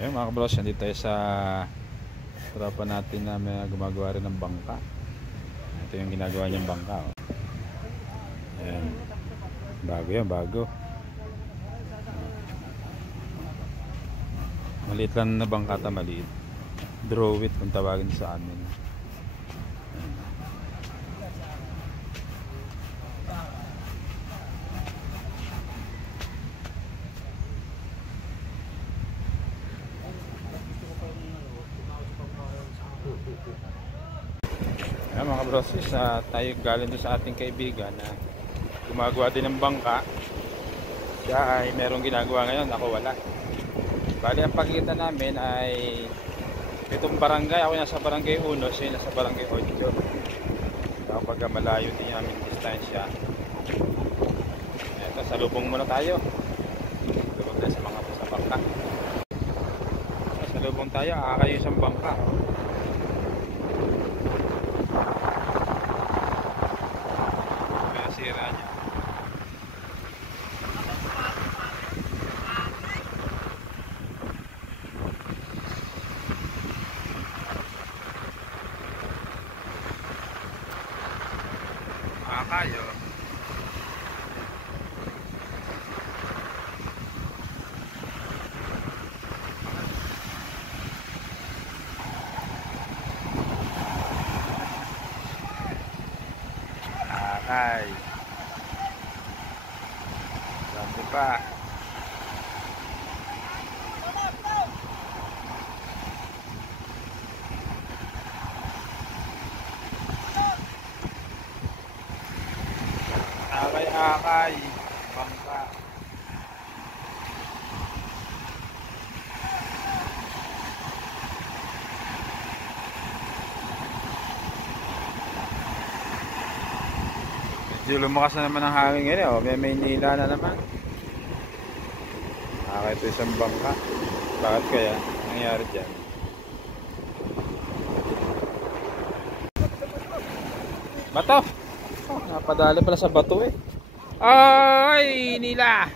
Ayun mga kabros, nandito tayo sa tropa natin na may gumagawa rin ng bangka. Ito yung ginagawa niyang bangka, oh. Ayan. Bago yan, bago. Maliit lang na bangka, maliit. Draw it kung tawagin sa amin. Ayan mga kabrosis, tayo galing doon sa ating kaibigan na gumagawa din ng bangka. Siya ay merong ginagawa ngayon, ako wala. Bali ang pagkikita namin ay itong barangay, ako nasa barangay 1, siya nasa barangay 8. Kapag malayo din namin distansya. Ito, salubong muna tayo. Salubong tayo sa mga sa bangka. Salubong tayo, kayo isang bangka. Sira niya. Kayo. Akay. Sampai pa. Akay, bangka. Medyo lumakas na naman ang hangin ngayon, oh. May nila na naman. Ito isang bangka. Bakit kaya nangyari dyan? Bato! Oh, napadali pala sa bato eh. Ay, nila!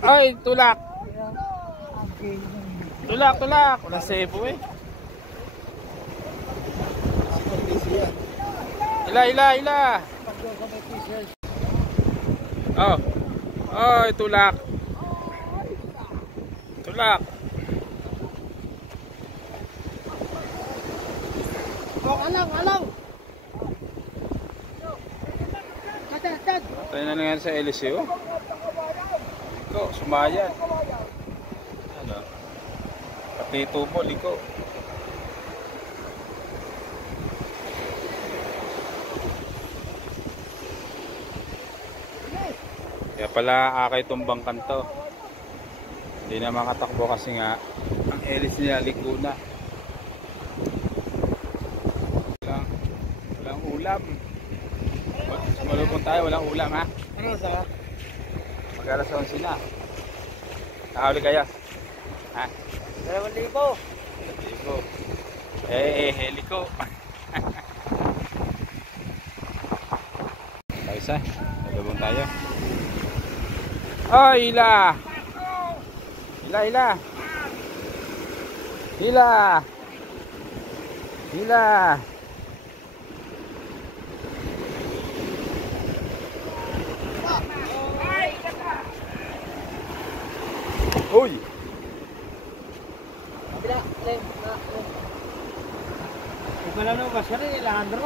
Ay, tulak! Tulak, tulak! Walang sebo eh. Ila! Oh! Ay, tulak! Tulak! Oh, alaw! Tayo na nangyari sa LSU. Liko, sumayan. Ano? Pati tubo, liko. Kaya pala akay itong bangkan to. Hindi na makatakbo kasi nga ang LS niya liko na. Walang ulam. Sumalubong tayo, walang ulam ha. Ano sa? Mag-alas 11 na. Nakahuli kayo? Ha? 2,000. 2,000. Heliko. Tayo isa. Salubong tayo. Oh, Hila! Uy! Kabila, alin. Ikaw lang ba siya rin, Alejandro?